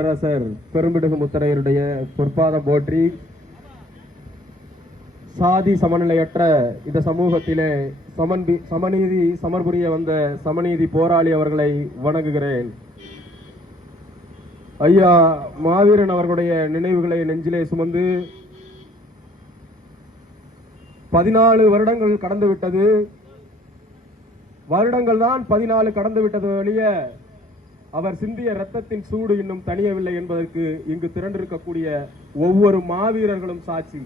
அரசர் பெரும்பிடுகு முத்தரையருடைய பொற்பாதம் போற்றி சாதி சமநிலையற்ற இந்த சமூகத்திலே சமநீதி சமர்புரிய வந்த சமநீதி போராளி அவர்களை வணங்குகிறேன். ஐயா மாவீரன் அவர்களுடைய நினைவுகளை நெஞ்சிலே சுமந்து 14 வருடங்கள் கடந்துவிட்டது. வருடங்கள் தான் 14 கடந்துவிட்டது வழிய அவர் சிந்திய இரத்தத்தின் சூடு இன்னும் தணியவில்லை என்பதற்கு இங்கு திரண்டிருக்கக்கூடிய ஒவ்வொரு மாவீரர்களும் சாட்சி.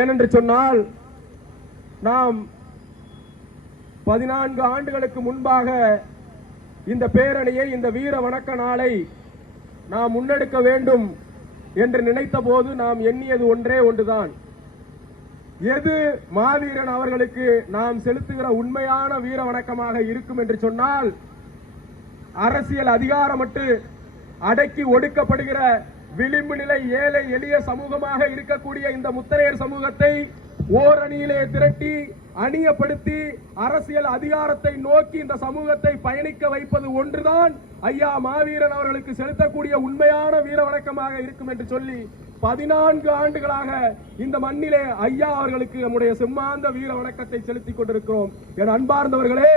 ஏனென்று சொன்னால், நாம் 14 ஆண்டுகளுக்கு முன்பாக இந்த பேரணியை, இந்த வீர வணக்க நாளை நாம் முன்னெடுக்க வேண்டும் என்று நினைத்த போது நாம் எண்ணியது ஒன்றே ஒன்றுதான். எது மாவீரன் அவர்களுக்கு நாம் செலுத்துகிற உண்மையான வீர வணக்கமாக இருக்கும் என்று சொன்னால், அரசியல் அதிகாரமற்று அடக்கி ஒடுக்கப்படுகிற விளிம்பு நிலை ஏழை எளிய சமூகமாக இருக்கக்கூடிய இந்த முத்தரையர் சமூகத்தை ஓரணியிலே திரட்டி அணியப்படுத்தி அரசியல் அதிகாரத்தை நோக்கி இந்த சமூகத்தை பயணிக்க வைப்பது ஒன்றுதான் ஐயா மாவீரன் அவர்களுக்கு செலுத்தக்கூடிய உண்மையான வீர வணக்கமாக இருக்கும் என்று சொல்லி 14 ஆண்டுகளாக இந்த மண்ணிலே ஐயா அவர்களுக்கு நம்முடைய செம்மாந்த வீர வணக்கத்தை செலுத்திக் கொண்டிருக்கிறோம். என் அன்பார்ந்தவர்களே,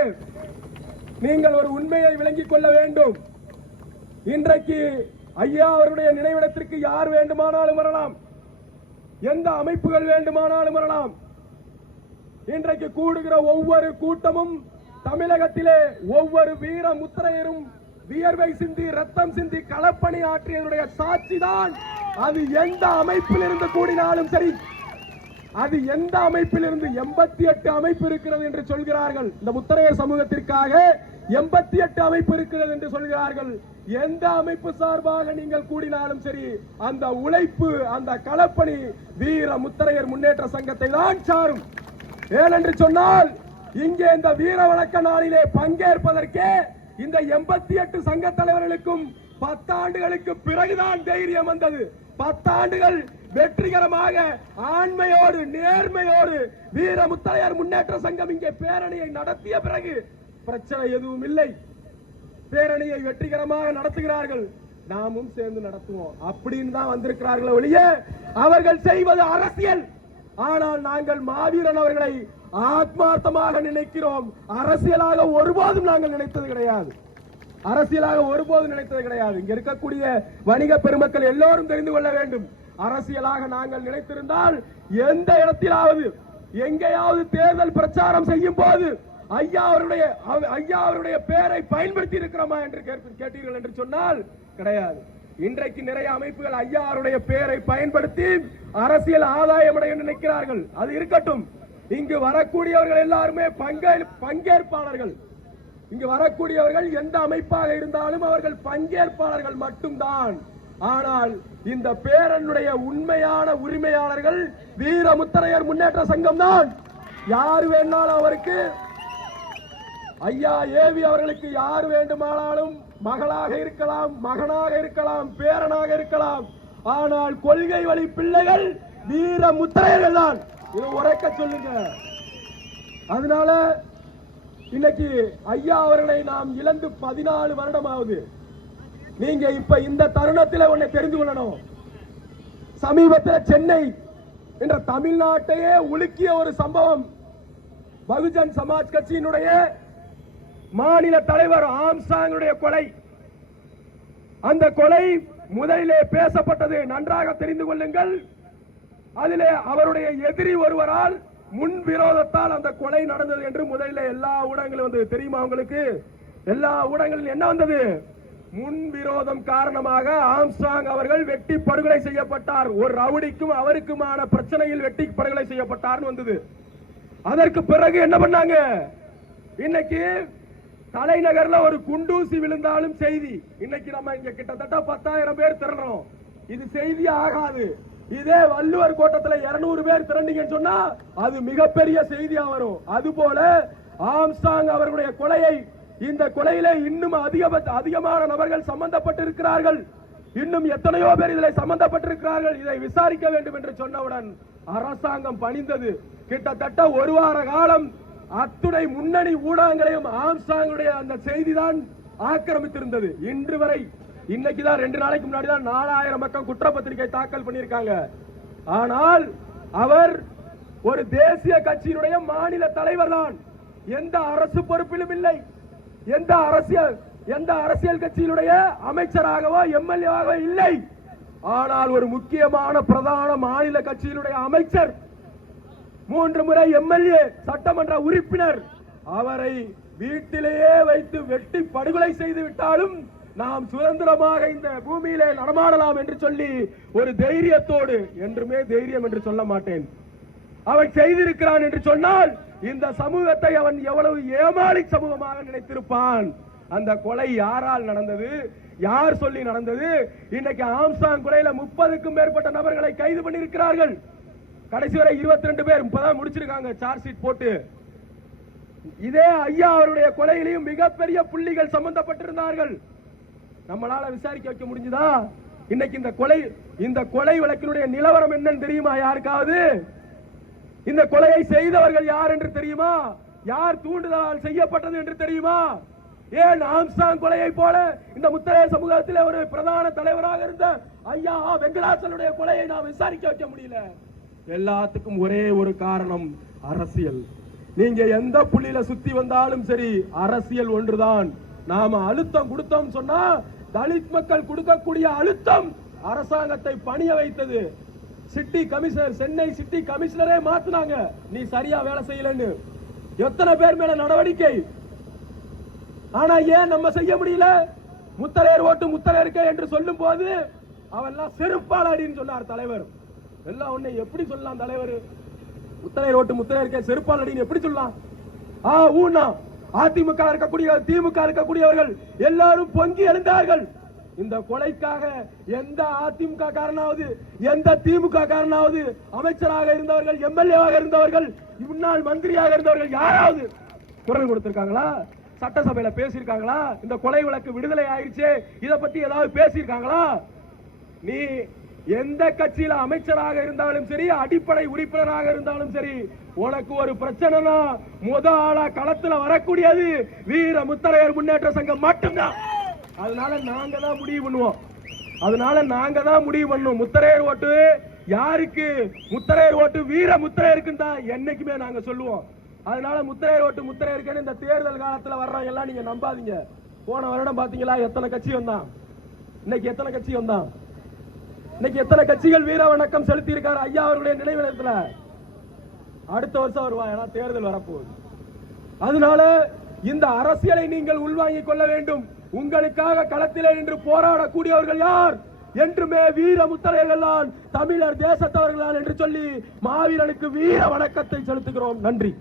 நீங்கள் ஒரு உண்மையை விளங்கிக் கொள்ள வேண்டும். இன்றைக்கு ஐயா அவருடைய நினைவிடத்திற்கு யார் வேண்டுமானாலும் வரலாம், எந்த அமைப்புகள் வேண்டுமானாலும் வரலாம். இன்றைக்கு கூடுகிற ஒவ்வொரு கூட்டமும் தமிழகத்திலே ஒவ்வொரு வீர முத்திரையரும் வியர்வை சிந்தி ரத்தம் சிந்தி களப்பணி ஆற்றியதுடைய சாட்சி தான். அது எந்த அமைப்பில் இருந்து கூடினாலும் சரி, அது எந்த அமைப்பில் இருந்து 88 அமைப்பு இருக்கிறது என்று சொல்கிறார்கள். இந்த முத்தரையர் சமூகத்திற்காக 88 அமைப்பு இருக்கிறது என்று சொல்கிறார்கள். எந்த அமைப்பு சார்பாக நீங்கள் கூடினாலும் சரி, அந்த உழைப்பு, அந்த களப்பணி வீர முத்தரையர் முன்னேற்ற சங்கத்தை தான் சாரும். ஏனென்று சொன்னால், இங்கே இந்த வீர வணக்க நாளிலே பங்கேற்பதற்கே இந்த 88 சங்க தலைவர்களுக்கும் 10 ஆண்டுகளுக்கு பிறகுதான் தைரியம் வந்தது. 10 ஆண்டுகள் வெற்றிகரமாக ஆண்மையோடு நேர்மையோடு வீர முத்தரையர் முன்னேற்ற சங்கம் இங்கே பேரணியை நடத்திய பிறகு பிரச்சனை எதுவும் இல்லை. பேரணியை வெற்றிகரமாக நடத்துகிறார்கள், நாமும் சேர்ந்து நடத்துவோம் அப்படின்னு தான் வந்திருக்கிறார்கள் ஒழிய அவர்கள் செய்வது அரசியல். ஆனால் நாங்கள் மாவீரன் அவர்களை ஆத்மார்த்தமாக நினைக்கிறோம். அரசியலாக ஒருபோதும் நாங்கள் நினைத்தது கிடையாது. அரசியலாக ஒருபோதும் நினைத்தது கிடையாது. இங்க இருக்கக்கூடிய வணிக பெருமக்கள் எல்லோரும் தெரிந்து கொள்ள வேண்டும். அரசியலாக நாங்கள் நினைத்திருந்தால் எந்த இடத்திலாவது எங்கேயாவது தேர்தல் பிரச்சாரம் செய்யும் போது ஐயா அவருடைய பெயரை பயன்படுத்தி இருக்கிறோமா என்று கேட்டீர்கள் என்று சொன்னால் கிடையாது. இன்றைக்கு நிறைய அமைப்புகள் ஐயா அவருடைய பெயரை பயன்படுத்தி அரசியல் ஆதாயம் அடைய நினைக்கிறார்கள். அது இருக்கட்டும். இங்கு வரக்கூடியவர்கள் எல்லாருமே பங்கேற்பாளர்கள். இங்கு வரக்கூடியவர்கள் எந்த அமைப்பாக இருந்தாலும் அவர்கள் பங்கேற்பாளர்கள் மட்டும்தான். ஆனால் இந்த பேரனுடைய உண்மையான உரிமையாளர்கள் வீர முத்தரையர் முன்னேற்ற சங்கம் தான். யார் வேணாலும் அவருக்கு ஐயா ஏவி அவர்களுக்கு யார் வேண்டுமானாலும் மகளாக இருக்கலாம், மகனாக இருக்கலாம், பேரனாக இருக்கலாம். ஆனால் கொள்கை வழி பிள்ளைகள் வீர முத்தரையர்கள் தான். இதை உரைக்க சொல்லுங்க. அதனால இன்னைக்கு ஐயா அவர்களை நாம் இழந்து 14 வருடமாவது. நீங்க இப்ப இந்த தருணத்தில் ஒன்றை தெரிந்து கொள்ளணும். சமீபத்தில் சென்னை என்ற தமிழ்நாட்டையே உலுக்கிய ஒரு சம்பவம். பகுஜன் சமாஜ் கட்சியினுடைய மாநில தலைவர் ஆம்சாங்குடைய கொலை. அந்த கொலை முதலிலே பேசப்பட்டது, நன்றாக தெரிந்து கொள்ளுங்கள். அதிலே அவருடைய எதிரி ஒருவரால் முன் விரோதத்தால் அந்த கொலை நடந்தது என்று முதலில் எல்லா ஊடகங்களும் வந்தது. தெரியுமா உங்களுக்கு? எல்லா ஊடகங்களிலும் என்ன வந்தது? முன் விரோதம் காரணமாக ஆம்ஸ்ட்ராங் அவர்கள் வெட்டி படுகொலை செய்யப்பட்டார், ஒரு ரவுடிக்கும் அவருக்குமான பிரச்சனையில் வெட்டி படுகொலை செய்யப்பட்டார் வந்தது. அதற்கு பிறகு என்ன பண்ணாங்க? இன்னைக்கு தலைநகர்ல ஒரு குண்டூசி விழுந்தாலும் செய்தி. இன்னைக்கு நம்ம இங்க கிட்டத்தட்ட 10,000 பேர் திரறோம். இது செய்தி ஆகாது. இதே வள்ளுவர் கோட்டத்தில் 200 பேர் திரண்டீங்கன்னு சொன்னா அது மிகப்பெரிய செய்தியா வரும். அதுபோல ஆம்ஸ்ட்ராங் அவர்களுடைய கொலையை, இந்த கொலையிலே இன்னும் அதிகமான நபர்கள் சம்பந்தப்பட்டிருக்கிறார்கள். இன்னும் எத்தனையோ பேர் இதில் சம்பந்தப்பட்டிருக்கிறார்கள். இதை விசாரிக்க வேண்டும் என்று சொன்னவுடன் அரசாங்கம் பணிந்தது. கிட்டத்தட்ட 1 வார காலம் அத்துணை முன்னணி ஊடகங்களையும் ஆம்ஸ்ட்ராங்குடைய அந்த செய்திதான் ஆக்கிரமித்திருந்தது. இன்று வரை இன்னைக்குதான் 2 நாளைக்கு முன்னாடி தான் 4000 பக்கம் குற்றப்பத்திரிகை தாக்கல் பண்ணியிருக்காங்க. ஆனால் அவர் ஒரு தேசிய கட்சியினுடைய மாநில தலைவர் தான். எந்த அரசு பொறுப்பிலும் இல்லை. எந்த அரசியல் கட்சியினுடைய அமைச்சராகவோ எம்எல்ஏவாகவோ இல்லை. ஆனால் ஒரு முக்கியமான பிரதான மாநில கட்சியினுடைய அமைச்சர், 3 முறை எம்எல்ஏ, சட்டமன்ற உறுப்பினர், அவரை வீட்டிலேயே வைத்து வெட்டி படுகொலை செய்து விட்டாலும் நாம் சுதந்திரமாக இந்த பூமியிலே நடமாடலாம் என்று சொல்லி ஒரு தைரியத்தோடு, என்றுமே தைரியம் என்று சொல்ல மாட்டேன், அவன் செய்திருக்கிறான் என்று சொன்னால் இந்த சமூகத்தை அவன் எவ்வளவு ஏமாளி சமூகமாக நினைத்திருப்பான். அந்த கொலை யாரால் நடந்தது, யார் சொல்லி நடந்தது? இன்னைக்கு ஆம்சாங் கொலையில 30க்கும் மேற்பட்ட நபர்களை கைது பண்ணியிருக்கிறார்கள். கடைசி வரை 22 பேர் இப்பதான் முடிச்சிருக்காங்க சார்ஜ் ஷீட் போட்டு. இதே ஐயா அவருடைய கொலையிலையும் மிகப்பெரிய புள்ளிகள் சம்பந்தப்பட்டிருந்தார்கள். நம்மளால விசாரிக்க வைக்க முடிஞ்சதா? இன்னைக்கு இந்த கொலை வழக்கினுடைய நிலவரம் என்னன்னு தெரியுமா யாருக்காவது? இந்த கொலையை செய்தவர்கள் யார் என்று தெரியுமா? யார் தூண்டுதலால் செய்யப்பட்டது என்று தெரியுமா? ஏன் ஆம்சாங் கொலையை போல இந்த முத்தரையர் சமூகத்திலே ஒரு பிரதான தலைவராக இருந்த ஐயா வெங்கடாச்சலுடைய கொலையை நாம் விசாரிக்க வைக்க முடியல? எல்லாத்துக்கும் ஒரே ஒரு காரணம், அரசியல். நீங்க எந்த புள்ளியில சுத்தி வந்தாலும் சரி, அரசியல் ஒன்றுதான். நாம அழுத்தம் கொடுத்தோம் சொன்னா, தலித் மக்கள் கொடுக்கக்கூடிய அழுத்தம் அரசாங்கத்தை பணிய வைத்தது. சிட்டி கமிஷனர், சென்னை சிட்டி கமிஷனரே மாத்தினாங்க, நீ சரியா வேலை செய்யலன்னு. எத்தனை பேர் மேல நடவடிக்கை? ஆனா ஏன் நம்ம செய்ய முடியல? முத்தரையர் ஓட்டு முத்தரையருக்கு என்று சொல்லும் போது அவெல்லாம் செருப்பாளடின்னு சொன்னார் தலைவர். எல்லாம் ஒண்ணு எப்படி சொல்லலாம் தலைவர்? முத்தரையர் ஓட்டு முத்தரையருக்கு செருப்பாளடின்னு எப்படி சொல்லலாம்? ஊனா அதிமுக இருக்கக்கூடிய, திமுக இருக்கக்கூடியவர்கள் எல்லாரும் பொங்கி எழுந்தார்கள். இந்த கொலைக்காக எந்த அதிமுக காரனாவது, எந்த திமுக காரனாவது, அமைச்சராக இருந்தவர்கள், எம்எல்ஏவாக இருந்தவர்கள், முன்னாள் மந்திரியாக இருந்தவர்கள் யாராவது குரல் கொடுத்திருக்காங்களா? சட்டசபையில பேசியிருக்காங்களா? இந்த கொலை வழக்கு விடுதலை ஆயிடுச்சு, இத பத்தி ஏதாவது பேசியிருக்காங்களா? நீ எந்த கட்சியில அமைச்சராக இருந்தாலும் சரி, அடிப்படை உறுப்பினராக இருந்தாலும் சரி, உனக்கு ஒரு பிரச்சனைனா முத ஆளா களத்துல வரக்கூடியது வீர முத்தரையர் முன்னேற்ற சங்கம் மட்டும்தான். அதனால நாங்க தான் முடிவு பண்ணுவோம். முத்தரையர் ஓட்டு யாருக்கு? முத்தரையர் ஓட்டு வீர முத்தரையருக்கு தான் என்னைக்குமே நாங்க சொல்லுவோம். அதனால முத்தரையர் ஓட்டு முத்தரையருக்கு இந்த தேர்தல் காலத்துல வர்றவங்க எல்லாம் நீங்க நம்பாதீங்க. போன வருடம் பாத்தீங்களா எத்தனை கட்சி வந்தான்? இன்னைக்கு எத்தனை கட்சி வந்தான்? இன்னைக்கு எத்தனை கட்சிகள் வீர வணக்கம் செலுத்தி இருக்காரு ஐயா அவர்களுடைய நினைவிடத்துல? அடுத்த வருஷம் வருவா, ஏன்னா தேர்தல் வரப்போகுது. அதனால இந்த அரசியலை நீங்கள் உள்வாங்கிக் கொள்ள வேண்டும். உங்களுக்காக களத்திலே நின்று போராடக்கூடியவர்கள் யார்? என்றுமே வீர முத்தரையர்கள் தான், தமிழர் தேசத்தவர்கள் தான் என்று சொல்லி மாவீரனுக்கு வீர வணக்கத்தை செலுத்துகிறோம். நன்றி.